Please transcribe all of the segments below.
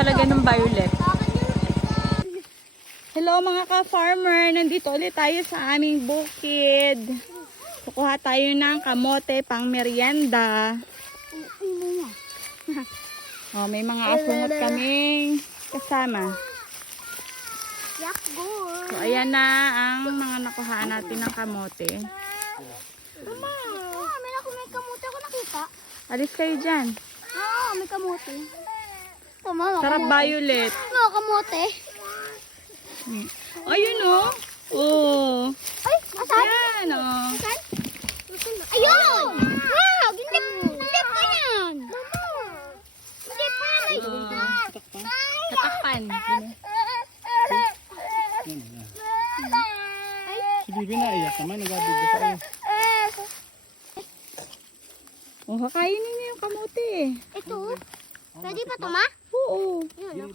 talaga ng violet. Hello mga ka-farmer, nandito ulit tayo sa aming bukid. Kukuha tayo ng kamote pang merienda. Oh, may mga asungot kaming kasama. So ayan na ang mga nakuhaan natin ng kamote. Mama, may kamote ako nakita. Alis kayo dyan. May kamote. Mama, Sarap violet. kamote. Ayun oh. Oh. Ay, asan? Yan oh. Ayun! Wow! Gindip pa yan! Gindip pa yan! Tatakpan. Si Bibi na iyak naman, nagabigay sa iyo. Oh, kakainin niyo yung kamote. Ito? Pwede pa ito, ma? Oo. Yun,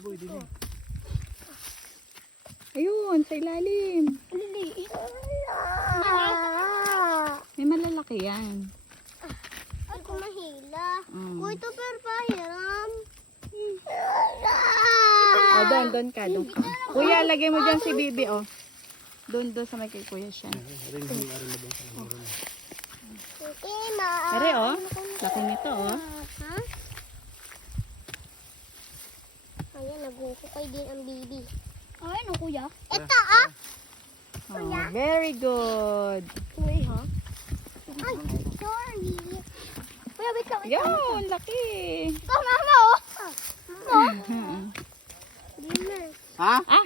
Ayun, sa ilalim. Lili. May malalaki yan. Ay, kung mahila. Mm. Kung ito pero pahiram. O, doon ka. Kuya, lagay mo dyan si Bibi, oh. Doon sa may kay Kuya siya. Okay, ma. Pare, oh. Laki nito, oh. Ha? Ayan, nagukukay din ang baby. Ay, ano kuya? Ito, ah. Oh, very good. Uy, ha? Ay, sorry. Kuya, wait ka, wait ka. Yun, laki. Ito, mama, oh. Ha? Ah,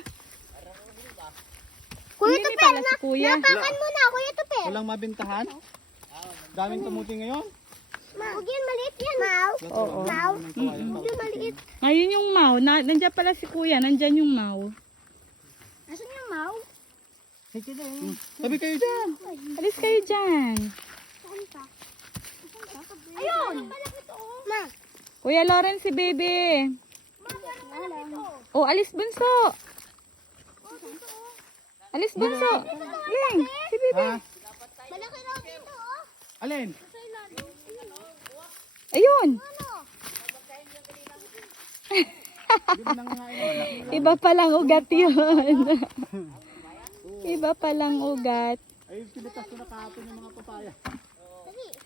Kuya, hindi Tuper, pala si Kuya. napakan mo na, Kuya Tuper. Walang mabintahan? Daming kamuti ngayon? Huwag yan, maliit yan. Mau. Oo. Huwag yan, maliit. Ngayon yung mau. Nandiyan pala si Kuya. Nandiyan yung mau. Asan yung mau? Sabi kayo dyan. Alis kayo dyan. Saan ka? Ayun! Ma. Kuya Lawrence, si Baby. Oh, alis bunso. Alis bunso. Ling, si Baby. Ha? Malaki na dito, oh. Alin? Ayun. Bibi nangangain. Iba palang ugat yun. Iba palang ugat. Ay, sinitas ko na kahapon yung mga papaya.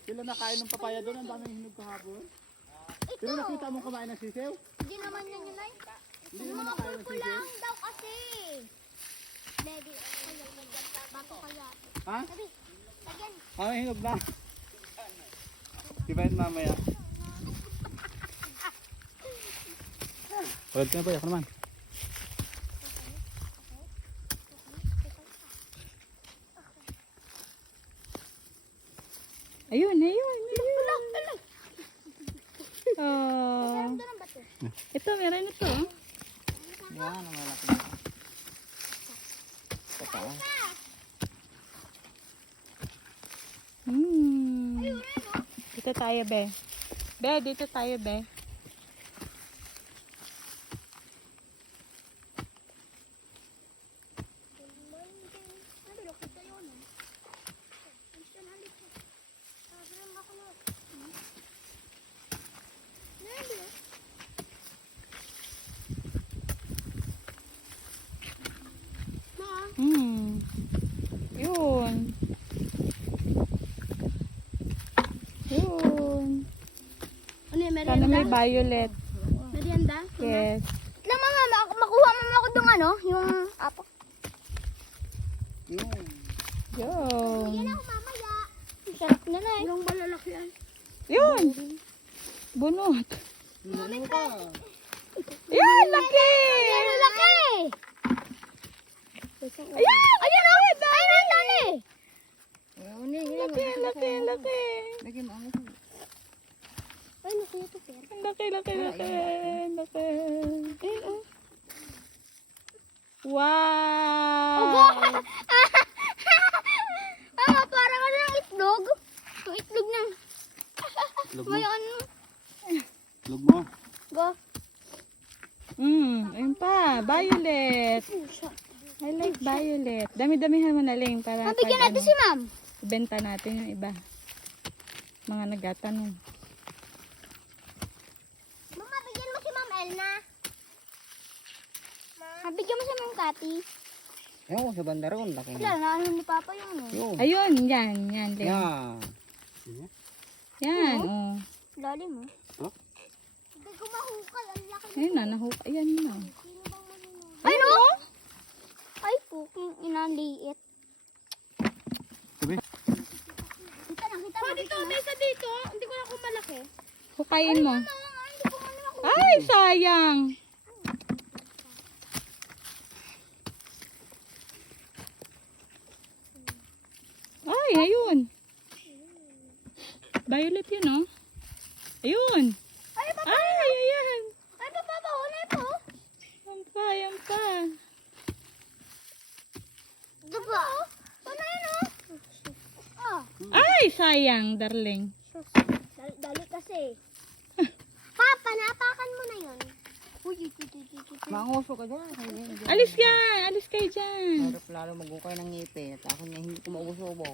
Sila nakain ng papaya doon, ang daming hinog kahapon. Sila nakita mong kumain ng sisiw? Hindi naman yan yun, ay. Hindi naman nakain ng sisiw? Lang daw kasi. Baby, bato kaya. Ha? Sabi, lagyan. Ang hinog na. Diba yun mamaya? Pagod ka na ba? Ako naman. Ayun. Oh. Doon ang bato. Ito, meron ito. Yan, ang malaki. Dito tayo, be. Be, dito tayo, be. Yun. Ano yung Sana may violet. merienda? Yes. Lang mama, makuha mo ako dong ano, yung apo. Yun. Yun. Ako mamaya. Sarap na na eh. Yung malalaki yan. Yun. Bunot. Ano ka? Yan, laki! Yan ang laki! Ayan! Ayan o! Ayun ang dali! Laki. Lagyan mo ang Ay, naku ito, sir. Laki. Ayan, oh. Wow! Parang ano ng itlog? Yung itlog ng... Log mo. May ano? Log mo. Go. Ayun pa. Violet. I like violet. Dami-damihan mo na lang para Mabigyan natin si ma'am. ibenta natin yung iba. Mga nagtatanong. Mama, bigyan mo si Ma'am Elna. Bigyan mo siya ng kati. Ayun, sa banda ron. Laki Wala, na. naano ni Papa yun eh. Yun. Ayun, yan, yan. Leo. Yan. Yan, oh. Lalim mo. Huh? Hindi ko mahukay. Ang laki. Ayun na, nahuka. Ayan na. Sino bang manunod? Ay, no? Ay, puking inaliit. Sabi? Kita na, kita na. Dito, may isa dito. Hindi ko na kung malaki. Hukayin mo. Hindi ko man ako. Ay, sayang. Ay, ayun. Violet yun, oh. Ayun. Ay, Papa. Ay, ayan. Ay, Papa, wala ito. Yan pa, yan pa. Diba? Ano yun, oh? Ah. Ay, sayang, darling. Dali kasi. Papa, napakan mo na yun. Uy, Manguso ka dyan. Alis ka, alis kayo dyan. Harap lalo magukay ng ngipin. At ako niya hindi ko mausubo.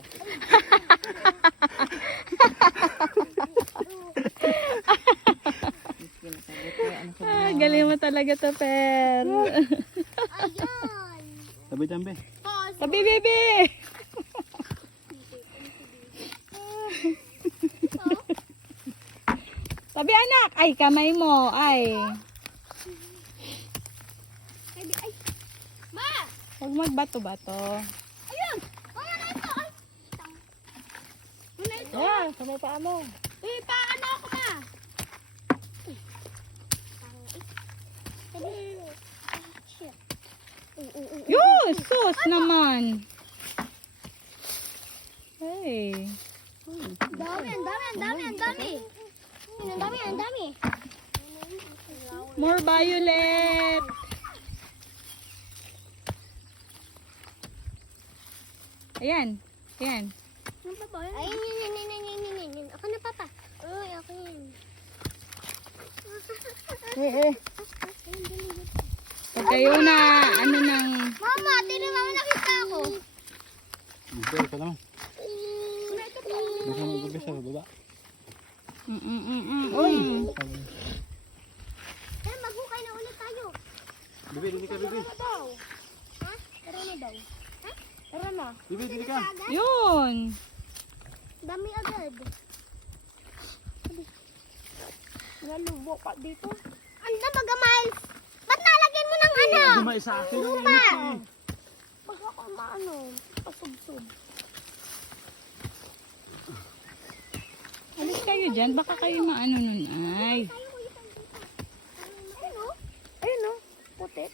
Miskin na sabi ko, ano sa Ah, galing mo talaga to, Per. Ayan. Sabi dyan, be. Tabi, bebe. Tabi, anak. Ay, kamay mo. Ay. Ay, ma! Huwag magbato-bato. Ayun! Kaya na ito! Ay! Ano ito? Yeah, sa may paa mo. Uy, paano ako, ma? Shit. Yun, sus naman. Hey. Dami, ang dami, ang dami, ang dami. Ang dami, ang dami. More violet. Ayan. Ayan. Ano pa ba? Ay, yun. Ako na, Papa. Uy, ako yun. Pag kayo na, ano nang... Mama, tinira mo nakita ako. Be, ito naman. Basta mo gabi sa baba. Uy. Kaya maghukay na ulit tayo. Bebe, dili ka, bebe. daw? Ha? Tara na daw. Ha? Tara na. Bebe, dili ka. Yun. Dami agad. Nalubo ka dito. Ano baga, Miles? Ba't nalagyan mo ng ano? Dumay sa akin. Ang Luma. init eh. Pag ako maano, pasubsob. Alis kayo dyan. Baka kayo maano nun. Ay. Ayun o. Ayun o. Puti.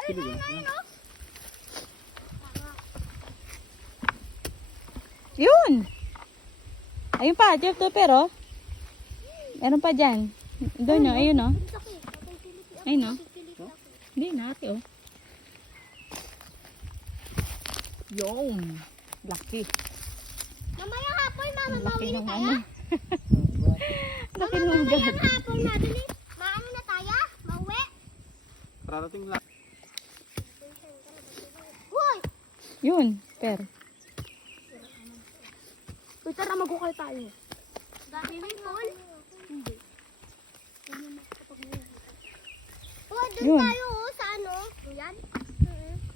Sige dyan. Yun. Ayun pa, Jeff Tupper, oh. Meron pa dyan. Doon, oh. Ayun, oh. Ayun, oh. Hindi, nati, oh. Yun. Laki. Mamaya hapon, Mama, Ang laki mauwi na ng tayo. ano. Laki ng Mamaya ugat. hapon natin eh. Maano na tayo? Mauwi? Parating lang. Hoy! Yun, Per. Uy, tara maghukay tayo. Swimming pool? Hindi. Oh, doon Yun. tayo oh, sa ano? Duyan?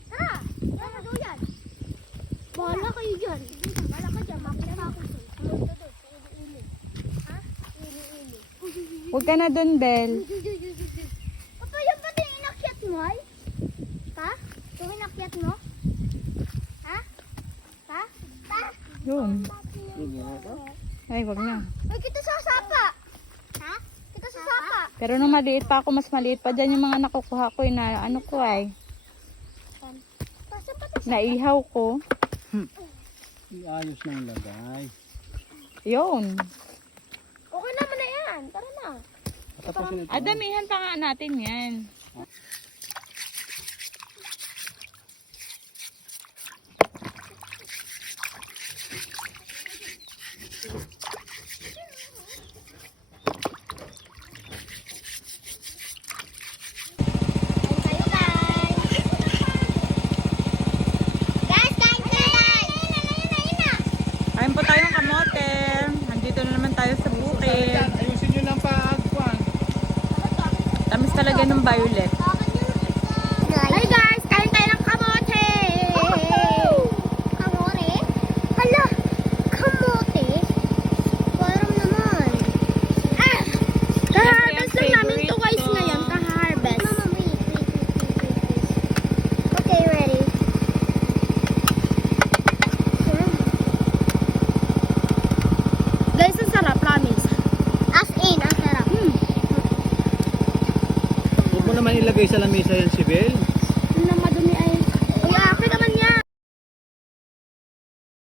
Tara! Tara, duyan. Bahala kayo dyan. Bahala ka dyan. Makita ako dyan. Pumunta doon. Sa ili-ili. Ha? Ili-ili. Huwag ka na doon, Bel. Papa, yan ba din inakyat mo ay? Ha? Yung inakyat mo? Ha? Ha? Ha? Yun. Hindi na ito. Ay, wag na. Uy, kita sa sapa. Ha? Kita sa sapa. Pero nung maliit pa ako, mas maliit pa dyan yung mga nakukuha ko. Na ano ko ay. Saan pa ito? Naihaw ko. Ayos na yung lagay. Yun. Okay naman na yan. Tara na. Tapusin ito. Adamihan pa nga natin yan. Kayo guys. Guys, kain guys. Ayun na. Kain po tayong kamote. Nandito na naman tayo sa bukid. Ayusin nyo ng pagkuhan. Tamis talaga ng violet. Hi guys, kain tayo ng kamote! Kamote? Hala! Kamote? Parang naman. Ah! Kaharvest lang namin to guys ngayon. Kaharvest. Mama, wait. Okay, ready. Guys, ang sarap, promise. As in, ang sarap. Huwag mo naman ilagay sa lamesa yan si Bel.